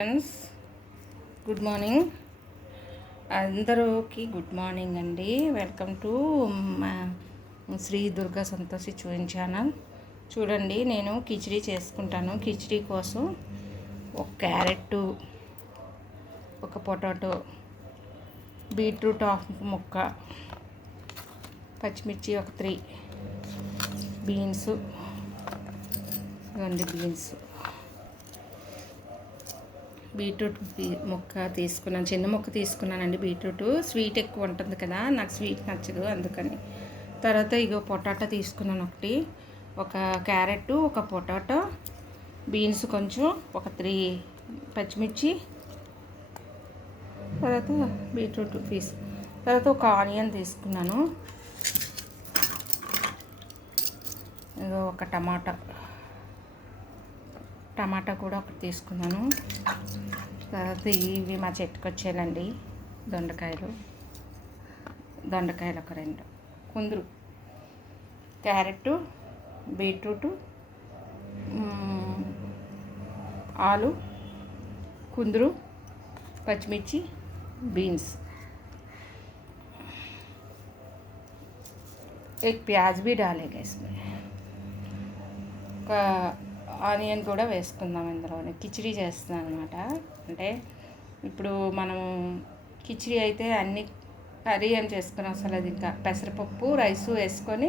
Friends, good morning. అందరికి good morning అండి. Welcome to Shri Durga Santoshi channel. చూడండి, నేను కిచిడి చేసుకుంటాను. కిచిడి కోసం ఒక క్యారెట్, ఒక పొటాటో, బీట్రూట్ హాఫ్ ముక్క, పచ్చిమిర్చి ఒక 3, బీన్స్, బీట్రూట్ ముక్క తీసుకున్నాను, చిన్న ముక్క తీసుకున్నానండి. బీట్రూట్ స్వీట్ ఎక్కువ ఉంటుంది కదా, నాకు స్వీట్ నచ్చదు, అందుకని. తర్వాత ఇగో పొటాటో తీసుకున్నాను ఒకటి, ఒక క్యారెట్, ఒక పొటాటో, బీన్స్ కొంచెం, ఒక 3 పచ్చిమిర్చి, తర్వాత బీట్రూట్ పీస్, తర్వాత ఒక ఆనియన్ తీసుకున్నాను, ఇగో ఒక టమాటా కూడా ఒకటి తీసుకున్నాను. తర్వాత ఇవి మా చెట్టుకు వచ్చానండి, దొండకాయలు ఒక 2, కుందురు, క్యారెట్, బీట్రూట్, ఆలు, కుందురు, పచ్చిమిర్చి, బీన్స్, एक प्याज भी डालेगा इसमें. ఒక ఆనియన్ కూడా వేసుకుందాం ఇందులోనే. కిచిడి చేస్తున్నాను అనమాట. అంటే ఇప్పుడు మనం కిచిడి అయితే అన్ని కర్రీ అని చేసుకుని అసలు అది ఇంకా పెసరపప్పు రైసు వేసుకొని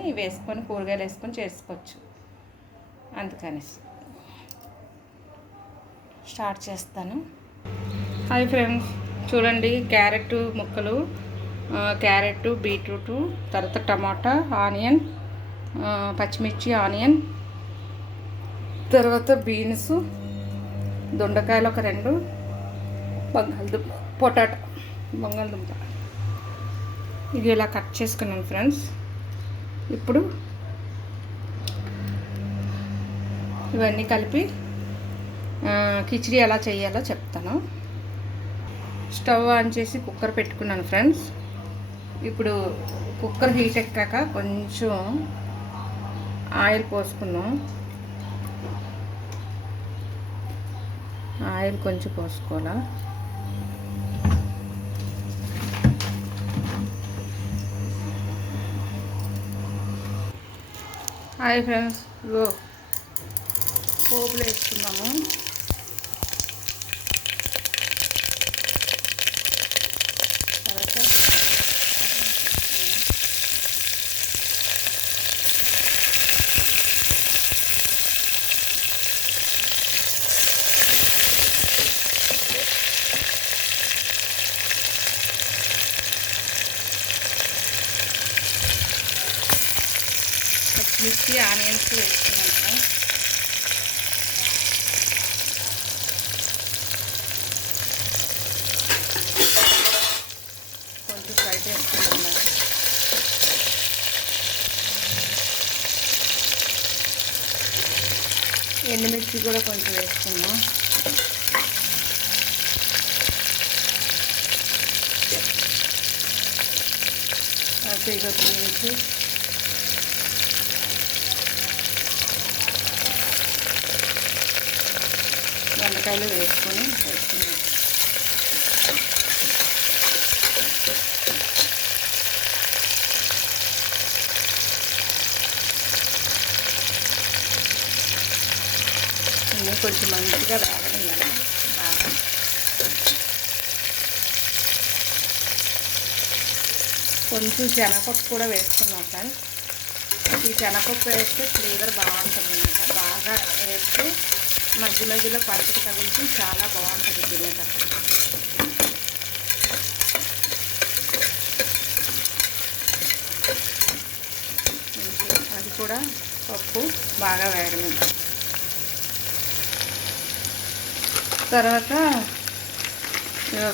కూరగాయలు వేసుకొని చేసుకోవచ్చు. అందుకని స్టార్ట్ చేస్తాను. హాయ్ ఫ్రెండ్స్, చూడండి, క్యారెట్ ముక్కలు, క్యారెట్, బీట్రూట్, తర్వాత టమాటా, ఆనియన్, పచ్చిమిర్చి, ఆనియన్, తర్వాత బీన్స్, దొండకాయలు ఒక 2, బంగాళదుంప ఇది ఇలా కట్ చేసుకున్నాను ఫ్రెండ్స్. ఇప్పుడు ఇవన్నీ కలిపి కిచిడి ఎలా చేయాలో చెప్తాను. స్టవ్ ఆన్ చేసి కుక్కర్ పెట్టుకున్నాను ఫ్రెండ్స్. ఇప్పుడు కుక్కర్ హీట్ ఎక్కాక కొంచెం ఆయిల్ పోసుకున్నాం. ఆయిల్ కొంచెం పోసుకోవాలా. హాయ్ ఫ్రెండ్స్, ఇగో పోపులు వేసుకున్నాము. తర్వాత మిర్చి, ఆనియన్స్ వేసుకున్నాను. కొంచెం ఫ్రై చేసుకున్నాను. ఎండుమిర్చి కూడా కొంచెం వేసుకున్నాం. ఇక బీన్స్, దొండకాయలు వేసుకున్నాం. ఇన్ని కొంచెం మంచిగా వేగనియాలి బాగా. కొంచెం శనగపప్పు కూడా వేసుకున్నాం ఫ్రెండ్స్. ఈ శనగపప్పు వేస్తే ఫ్లేవర్ బాగుంటుంది అన్నమాట. బాగా వేస్తే మధ్యలో పంచకు తగిలించి చాలా బాగుంటుంది తినేటప్పుడు. అది కూడా పప్పు బాగా వేగనిద్దాం. తర్వాత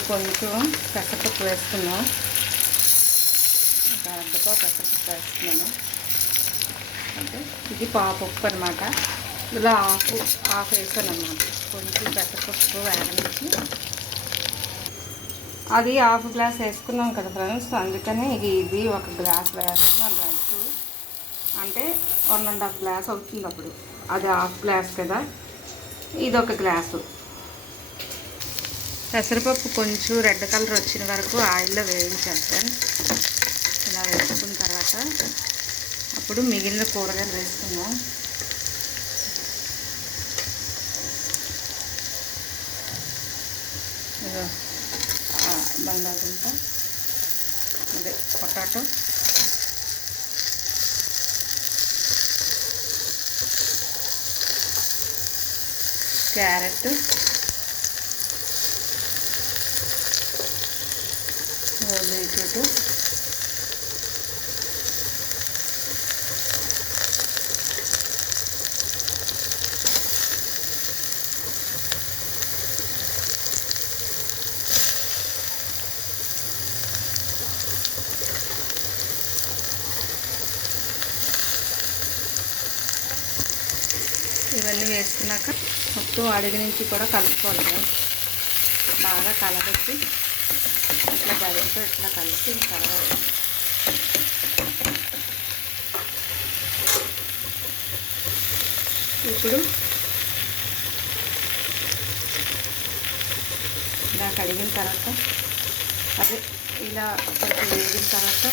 కొంచెం పెసరపప్పు వేసుకున్నాం. ఒక అర్ధపో పెసరపప్పు వేస్తున్నాను. అంటే ఇది పప్పు అనమాట. ఇలా హాఫ్ వేసాను అన్నమాట. కొంచెం పెసరపప్పు వేగనిచ్చి అది హాఫ్ గ్లాస్ వేసుకున్నాం కదా ఫ్రెండ్స్, అందుకని ఇది ఒక గ్లాస్ వేస్తున్నాను రైస్. అంటే 1.5 గ్లాస్ అవుతుంది. అప్పుడు అది హాఫ్ గ్లాస్ కదా, ఇది ఒక గ్లాసు. పెసరపప్పు కొంచెం రెడ్ కలర్ వచ్చిన వరకు ఆయిల్లో వేయించాలి ఫ్రెండ్స్. ఇలా వేసుకున్న తర్వాత అప్పుడు మిగిలిన కూరగాయలు వేసుకుందాం. ఇదో బంగాళదుంప, అదే పొటాటో, క్యారెట్, బీట్రూట్, ఇవన్నీ వేసుకున్నాక మొత్తం అడుగు నుంచి కూడా కలుపుకోవాలి. బాగా కలబెట్టి ఇట్లా గరిటతో ఇట్లా కలిసి తర్వాత ఇప్పుడు ఇలా కడిగిన తర్వాత అదే ఇలా కొంచెం వేగిన తర్వాత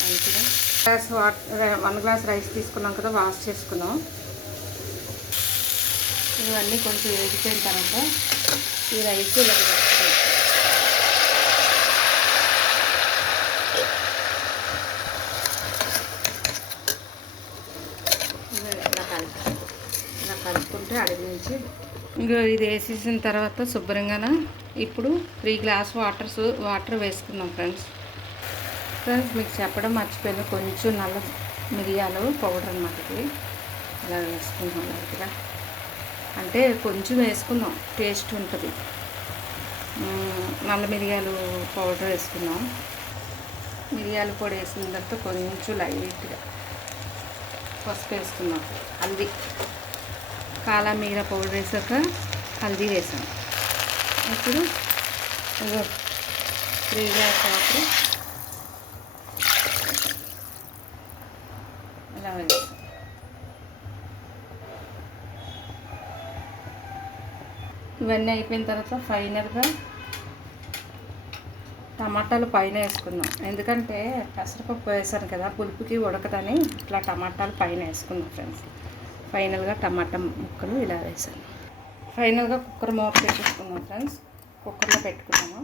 మంచిగా వన్ గ్లాస్ రైస్ తీసుకున్నాం కదా, వాష్ చేసుకున్నాం. ఇవన్నీ కొంచెం వేగిపోయిన తర్వాత ఈ రైస్ ఇలా కలుపుకుంటే అడిగి నుంచి ఇంకా ఇది వేసేసిన తర్వాత శుభ్రంగా ఇప్పుడు 3 గ్లాస్ వాటర్ వేసుకున్నాం ఫ్రెండ్స్. మీకు చెప్పడం మర్చిపోయాను, కొంచెం నల్ల మిరియాలు పౌడర్ అన్నమాట. ఇది ఇలా వేసుకున్నాం లైట్గా, అంటే కొంచెం వేసుకున్నాం, టేస్ట్ ఉంటుంది. నల్ల మిరియాలు పౌడర్ వేసుకున్నాం. మిరియాల పొడి వేసిన తర్వాత కొంచెం లైట్గా పసుపు వేసుకున్నాం. హల్దీ, కాలా మీర పౌడర్ వేసాక హల్దీ వేసాం. ఇప్పుడు 3 గ్లాస్ వాటర్ ఇలా వేసాం. ఇవన్నీ అయిపోయిన తర్వాత ఫైనల్గా టమాటాలు పైన వేసుకున్నాం. ఎందుకంటే పెసరపప్పు వేసాను కదా, పులుపుకి ఉడకదని ఇట్లా టమాటాలు పైన వేసుకున్నాం ఫ్రెండ్స్. ఫైనల్గా టమాటా ముక్కలు ఇలా వేసాను. ఫైనల్గా కుక్కర్ మూత పెట్టేసుకున్నాం ఫ్రెండ్స్. కుక్కర్లో పెట్టుకున్నాము.